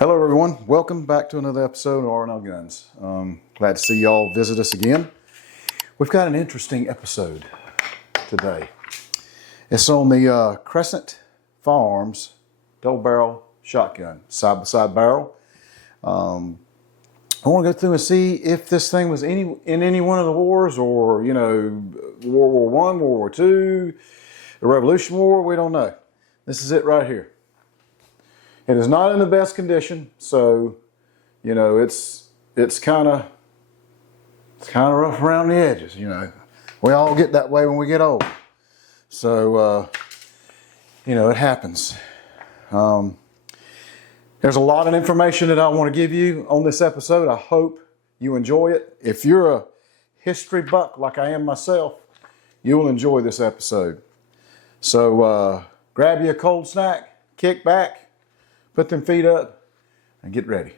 Hello everyone, welcome back to another episode of R&L Guns. Glad to see y'all visit us again. We've got an interesting episode today. It's on the Crescent Firearms double barrel shotgun, side-by-side barrel. I want to go through and see if this thing was in any one of the wars, or World War I, World War II, the Revolution War, we don't know. This is it right here. It is not in the best condition, so it's kind of rough around the edges. We all get that way when we get old. So it happens. There's a lot of information that I want to give you on this episode. I hope you enjoy it. If you're a history buff like I am myself, you will enjoy this episode. So grab you a cold snack, kick back, put them feet up, and get ready.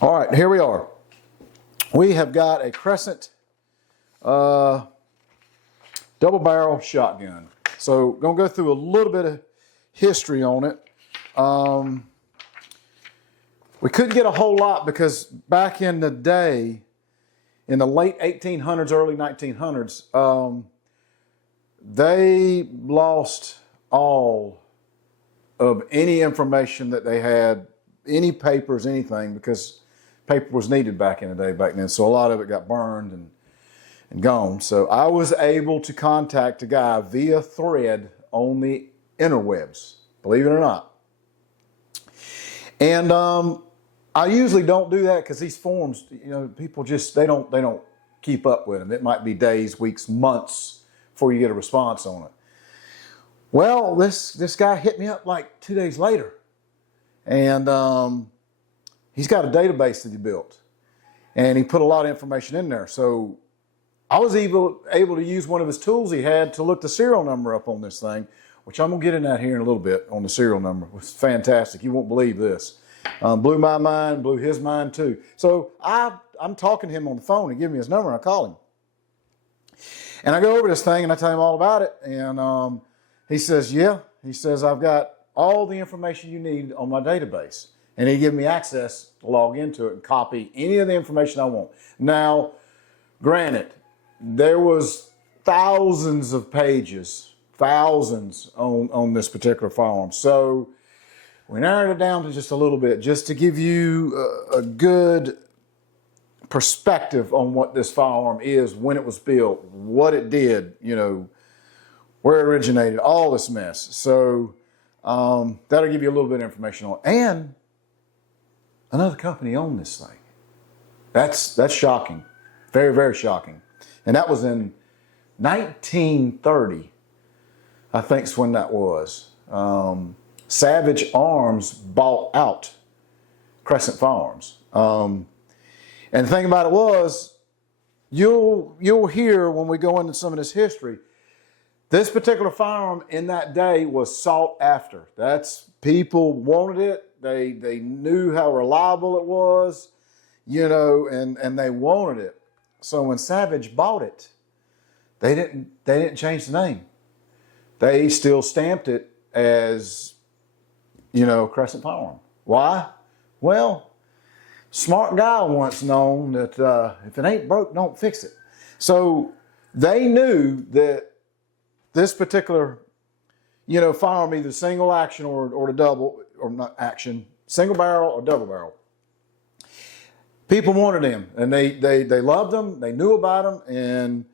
All right, here we are. We have got a Crescent double barrel shotgun. So gonna go through a little bit of history on it. We couldn't get a whole lot because back in the day, in the late 1800s, early 1900s, they lost all of any information that they had, any papers, anything, because paper was needed back in the day back then. So a lot of it got burned and gone. So I was able to contact a guy via thread on the interwebs, believe it or not. And I usually don't do that because these forums, people just, they don't keep up with them. It might be days, weeks, months before you get a response on it. Well, this guy hit me up like 2 days later, and he's got a database that he built, and he put a lot of information in there. So I was able to use one of his tools he had to look the serial number up on this thing, which I'm gonna get in that here in a little bit on the serial number. It was fantastic. You won't believe this. Blew my mind, blew his mind too. So I'm talking to him on the phone. He gave me his number and I call him. And I go over this thing and I tell him all about it. And he says, yeah. He says, I've got all the information you need on my database. And he gave me access to log into it and copy any of the information I want. Now, granted, there was thousands of pages, thousands on this particular firearm. So we narrowed it down to just a little bit, just to give you a good perspective on what this firearm is, when it was built, what it did, where it originated, all this mess. So that'll give you a little bit of information on it. And another company owned this thing. That's shocking. Very, very shocking. And that was in 1930, I think is when that was. Savage Arms bought out Crescent Firearms. And the thing about it was, you'll hear when we go into some of this history, this particular firearm in that day was sought after. People wanted it. They knew how reliable it was, and they wanted it. So when Savage bought it, they didn't change the name. They still stamped it as Crescent Firearm. Why? Well, smart guy once known that if it ain't broke, don't fix it. So they knew that this particular, firearm, either single action or the double, or not action, single barrel or double barrel. People wanted them, and they loved them. They knew about them, and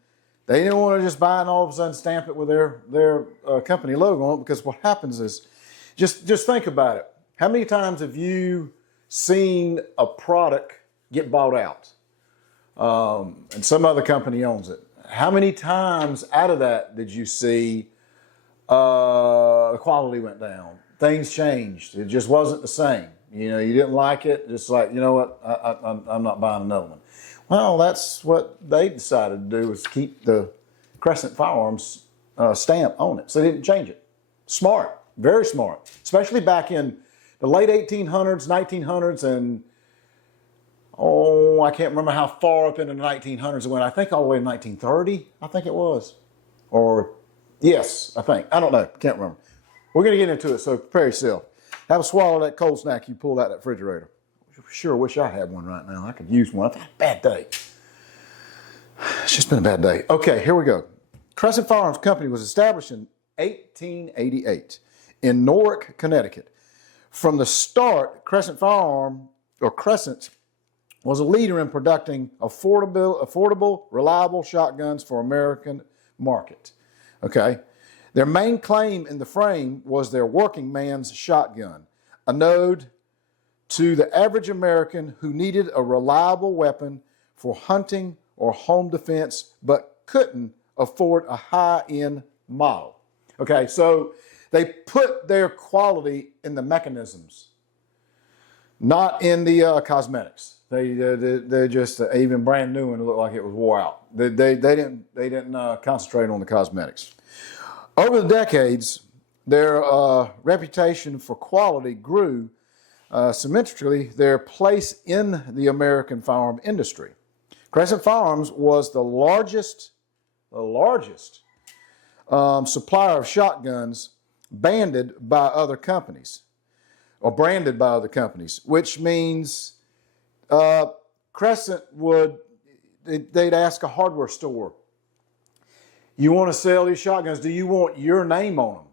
they didn't want to just buy and all of a sudden stamp it with their company logo on it, because what happens is, just think about it. How many times have you seen a product get bought out and some other company owns it? How many times out of that did you see the quality went down? Things changed. It just wasn't the same. You didn't like it. Just like, you know what, I'm not buying another one. Well, that's what they decided to do, was keep the Crescent Firearms stamp on it. So they didn't change it. Smart. Very smart, especially back in the late 1800s, 1900s, and Oh, I can't remember how far up into the 1900s it went. I think all the way to 1930, I think it was. Or, yes, I think. I don't know. Can't remember. We're going to get into it, so prepare yourself. Have a swallow of that cold snack you pulled out of that refrigerator. Sure wish I had one right now. I could use one. I've had a bad day. It's just been a bad day. Okay, here we go. Crescent Firearms Company was established in 1888 in Newark, Connecticut. From the start, Crescent Firearm, or Crescent, was a leader in producing affordable, reliable shotguns for American market. Okay? Their main claim in the frame was their working man's shotgun, a nod to the average American who needed a reliable weapon for hunting or home defense, but couldn't afford a high-end model. Okay, so they put their quality in the mechanisms, not in the cosmetics. They just even brand new and it looked like it was wore out. They didn't concentrate on the cosmetics. Over the decades, their reputation for quality grew symmetrically their place in the American firearm industry. Crescent Firearms was the largest supplier of shotguns banded by other companies, or branded by other companies, which means Crescent they'd ask a hardware store, you want to sell these shotguns, do you want your name on them?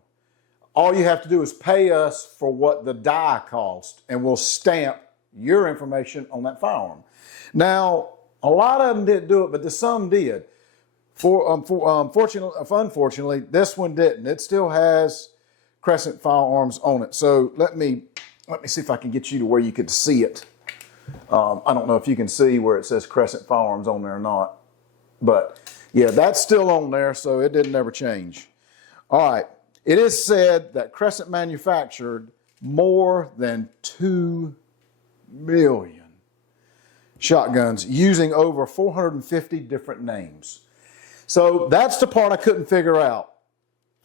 All you have to do is pay us for what the die cost, and we'll stamp your information on that firearm. Now, a lot of them didn't do it, but some did. Unfortunately, this one didn't. It still has Crescent Firearms on it. So let me see if I can get you to where you could see it. I don't know if you can see where it says Crescent Firearms on there or not, but yeah, that's still on there, so it didn't ever change. All right. It is said that Crescent manufactured more than 2 million shotguns using over 450 different names. So that's the part I couldn't figure out.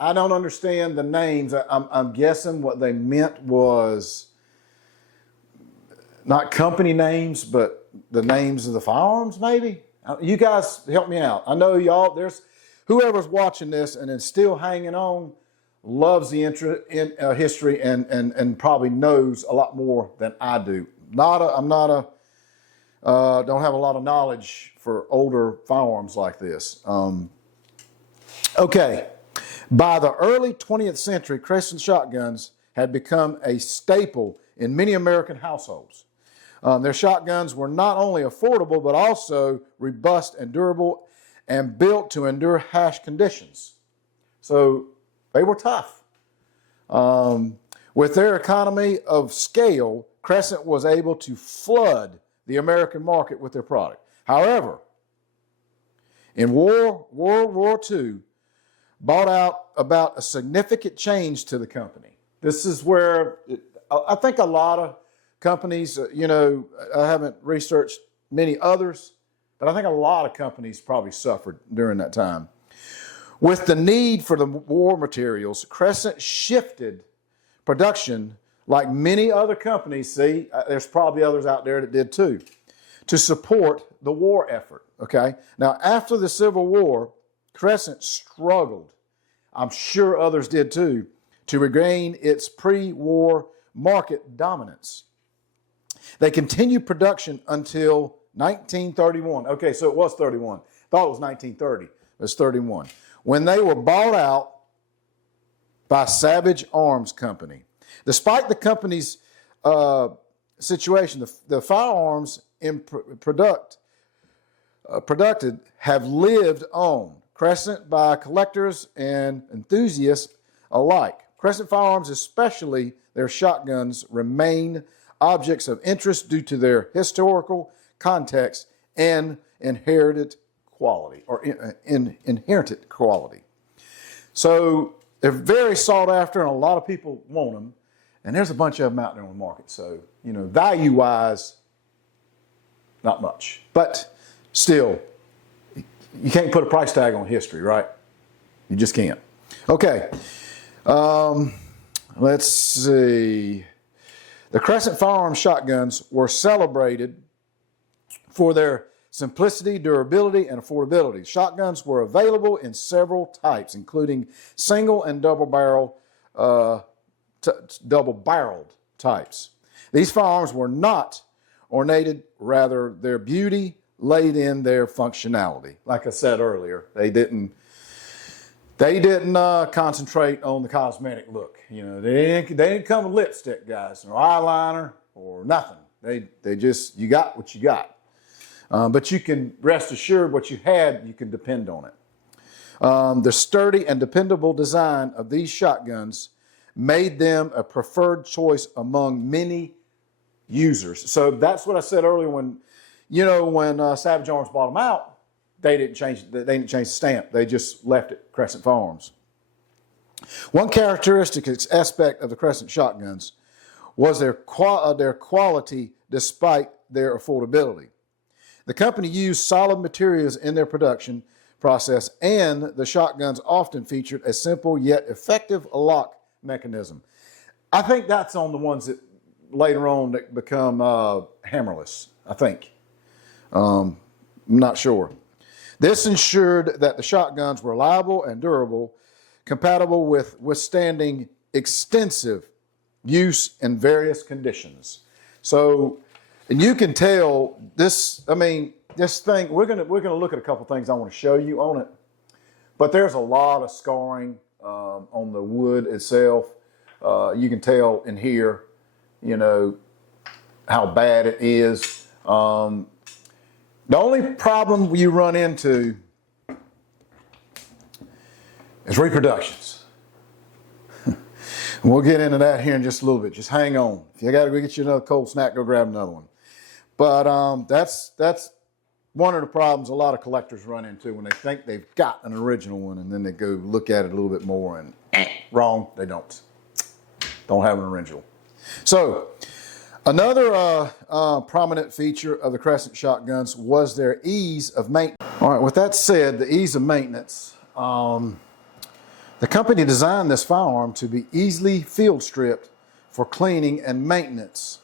I don't understand the names. I'm guessing what they meant was not company names, but the names of the firearms, maybe? You guys help me out. I know y'all, there's whoever's watching this and is still hanging on, loves the history and probably knows a lot more than I do. Don't have a lot of knowledge for older firearms like this. Okay, by the early 20th century, Crescent shotguns had become a staple in many American households. Their shotguns were not only affordable, but also robust and durable and built to endure harsh conditions. So they were tough. With their economy of scale, Crescent was able to flood the American market with their product. However, in World War II, brought about a significant change to the company. This is where I think a lot of companies, I haven't researched many others, but I think a lot of companies probably suffered during that time. With the need for the war materials, Crescent shifted production like many other companies. See, there's probably others out there that did too, to support the war effort, okay? Now, after the Civil War, Crescent struggled, I'm sure others did too, to regain its pre-war market dominance. They continued production until 1931. Okay, so it was 31. Thought it was 1930. It was 31. When they were bought out by Savage Arms Company. Despite the company's situation, the firearms produced have lived on. Crescent by collectors and enthusiasts alike. Crescent Firearms, especially their shotguns, remain objects of interest due to their historical context and inherited quality, or inherited quality. So they're very sought after, and a lot of people want them. And there's a bunch of them out there on the market. So, value-wise, not much. But still, you can't put a price tag on history, right? You just can't. Okay. Let's see. The Crescent Firearm shotguns were celebrated for their simplicity, durability, and affordability. Shotguns were available in several types, including single and double-barreled types. These firearms were not ornated, rather their beauty laid in their functionality. Like I said earlier, they didn't concentrate on the cosmetic look. You know, they didn't come with lipstick, guys, or eyeliner, or nothing. They just, you got what you got. But you can rest assured what you had, you can depend on it. The sturdy and dependable design of these shotguns made them a preferred choice among many users. So that's what I said earlier when Savage Arms bought them out, they didn't change the stamp. They just left it Crescent Firearms. One characteristic aspect of the Crescent shotguns was their quality despite their affordability. The company used solid materials in their production process, and the shotguns often featured a simple yet effective lock mechanism. I think that's on the ones that later on that become hammerless, I think. I'm not sure. This ensured that the shotguns were reliable and durable, compatible with withstanding extensive use in various conditions. So, and you can tell this, this thing, we're gonna look at a couple things I want to show you on it, but there's a lot of scarring on the wood itself. You can tell in here, how bad it is. The only problem you run into is reproductions. We'll get into that here in just a little bit. Just hang on. If you got to go get you another cold snack, go grab another one. But that's one of the problems a lot of collectors run into when they think they've got an original one, and then they go look at it a little bit more and wrong, they don't have an original. So another prominent feature of the Crescent shotguns was their ease of maintenance. All right, with that said, the ease of maintenance, the company designed this firearm to be easily field stripped for cleaning and maintenance.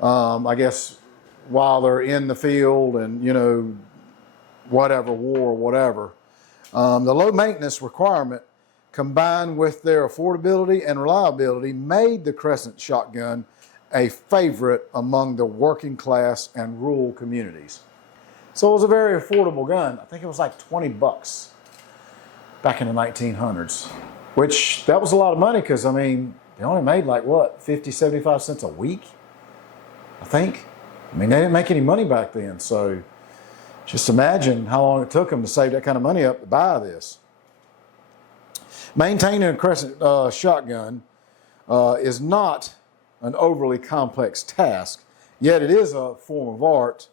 I guess while they're in the field and, whatever, war or whatever. The low maintenance requirement combined with their affordability and reliability made the Crescent shotgun a favorite among the working class and rural communities. So it was a very affordable gun. I think it was like $20 back in the 1900s, which that was a lot of money because, they only made like, 50, 75 cents a week, I think. They didn't make any money back then. So just imagine how long it took them to save that kind of money up to buy this. Maintaining a Crescent shotgun is not an overly complex task, yet it is a form of art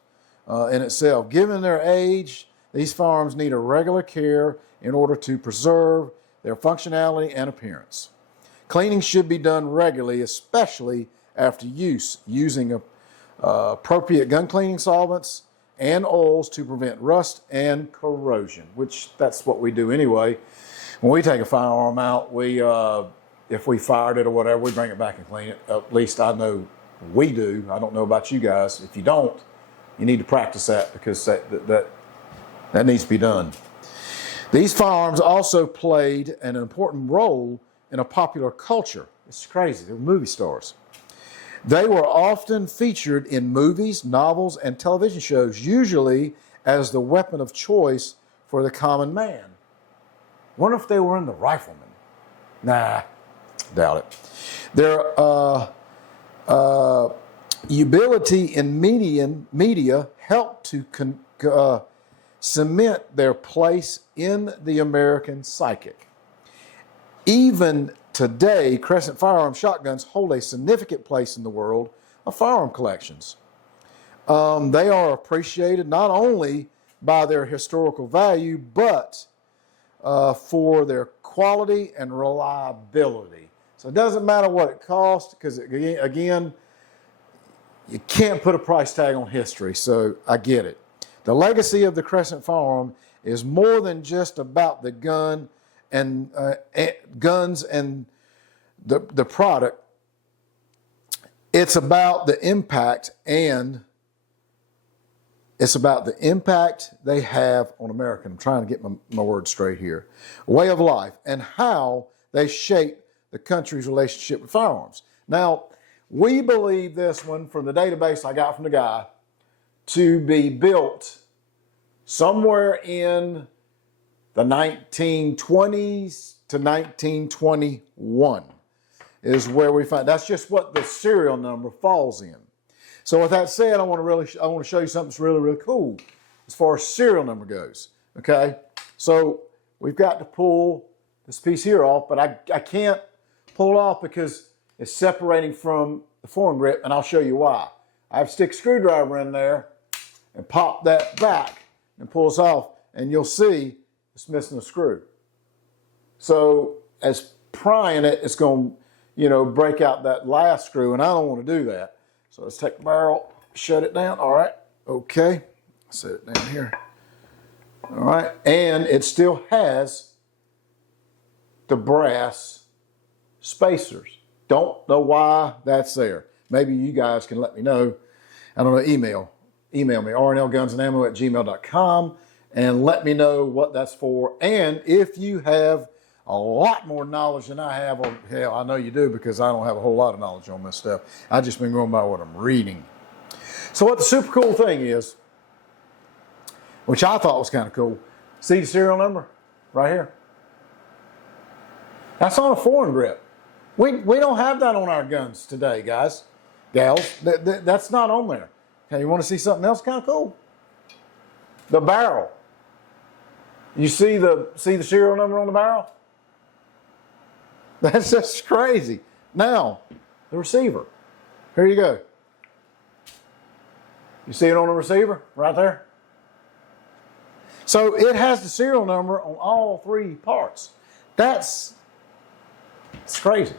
in itself. Given their age, these firearms need a regular care in order to preserve their functionality and appearance. Cleaning should be done regularly, especially after use, using appropriate gun cleaning solvents and oils to prevent rust and corrosion, which that's what we do anyway. When we take a firearm out, if we fired it or whatever, we bring it back and clean it. At least I know we do. I don't know about you guys. If you don't, you need to practice that because that needs to be done. These firearms also played an important role in a popular culture. It's crazy. They were movie stars. They were often featured in movies, novels, and television shows, usually as the weapon of choice for the common man. Wonder if they were in The Rifleman. Nah, doubt it. Their utility in media helped to cement their place in the American psychic. Even today, Crescent Firearm shotguns hold a significant place in the world of firearm collections. They are appreciated not only by their historical value, but for their quality and reliability. So it doesn't matter what it costs, because again, you can't put a price tag on history, so I get it. The legacy of the Crescent Firearm is more than just about the gun and guns and the product. It's about the impact and It's about the impact they have on America. I'm trying to get my words straight here. Way of life and how they shape the country's relationship with firearms. Now, we believe this one from the database I got from the guy to be built somewhere in the 1920s to 1921 is where we find. That's just what the serial number falls in. So with that said, I want to show you something that's really, really cool as far as serial number goes. Okay, so we've got to pull this piece here off, but I can't pull it off because it's separating from the foregrip, and I'll show you why. I have to stick a screwdriver in there and pop that back and pull this off, and you'll see it's missing a screw. So as prying it, it's going to, break out that last screw, and I don't want to do that. So let's take the barrel, shut it down. All right, okay, set it down here. All right, and it still has the brass spacers. Don't know why that's there. Maybe you guys can let me know. I don't know, email me, rnlgunsandammo@gmail.com, and let me know what that's for. And if you have a lot more knowledge than I have, or hell, I know you do because I don't have a whole lot of knowledge on this stuff. I've just been going by what I'm reading. So what the super cool thing is, which I thought was kind of cool, see the serial number right here? That's on a foregrip. We don't have that on our guns today, guys, gals. That's not on there. Okay, you want to see something else kind of cool? The barrel. You see the serial number on the barrel? That's just crazy. Now, the receiver. Here you go. You see it on the receiver right there? So it has the serial number on all three parts. It's crazy.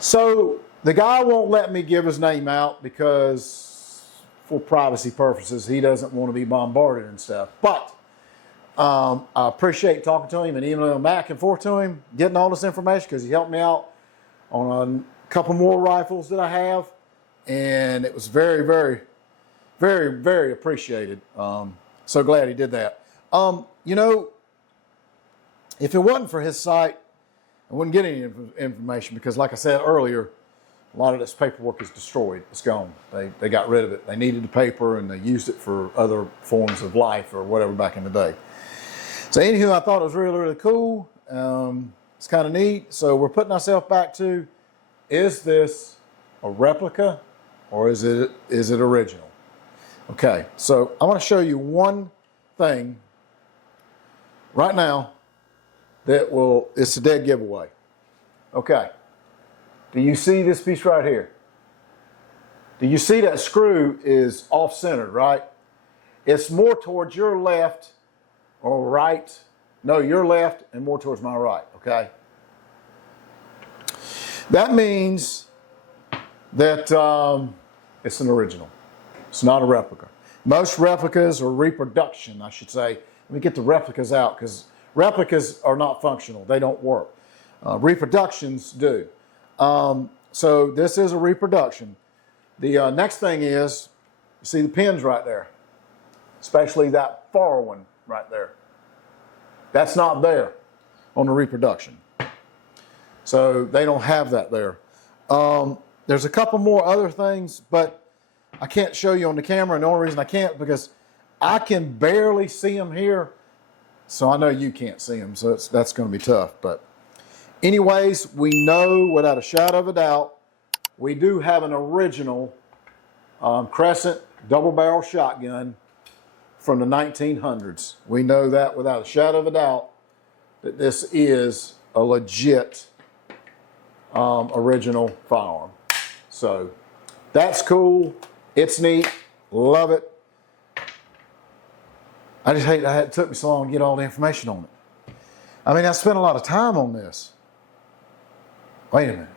So the guy won't let me give his name out because for privacy purposes, he doesn't want to be bombarded and stuff. But I appreciate talking to him and emailing back and forth to him, getting all this information because he helped me out on a couple more rifles that I have. And it was very, very, very, very appreciated. So glad he did that. If it wasn't for his site, I wouldn't get any information because, like I said earlier, a lot of this paperwork is destroyed. It's gone. They got rid of it. They needed the paper and they used it for other forms of life or whatever back in the day. So anywho, I thought it was really, really cool. It's kind of neat. So we're putting ourselves back to, is this a replica or is it original? Okay, so I want to show you one thing right now it's a dead giveaway. Okay, do you see this piece right here? Do you see that screw is off-centered, right? It's more towards your left or right. No, your left and more towards my right, okay? That means that it's an original. It's not a replica. Most replicas are reproduction, I should say. Let me get the replicas out because replicas are not functional. They don't work. Reproductions do. So this is a reproduction. The next thing is, you see the pins right there, especially that far one right there. That's not there on the reproduction. So they don't have that there. There's a couple more other things, but I can't show you on the camera. And the only reason I can't because I can barely see them here. So I know you can't see them, so that's going to be tough. But anyways, we know without a shadow of a doubt, we do have an original Crescent double-barrel shotgun from the 1900s. We know that without a shadow of a doubt that this is a legit original firearm. So that's cool. It's neat. Love it. I just hate that it took me so long to get all the information on it. I mean, I spent a lot of time on this. Wait a minute.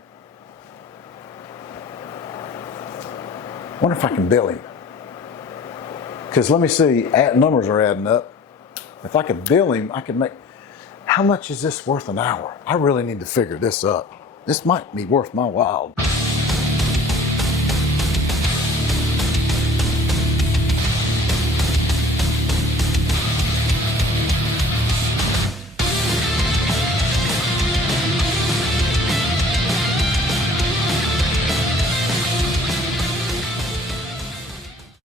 I wonder if I can bill him. Because let me see, numbers are adding up. If I could bill him, I could make, how much is this worth an hour? I really need to figure this up. This might be worth my while.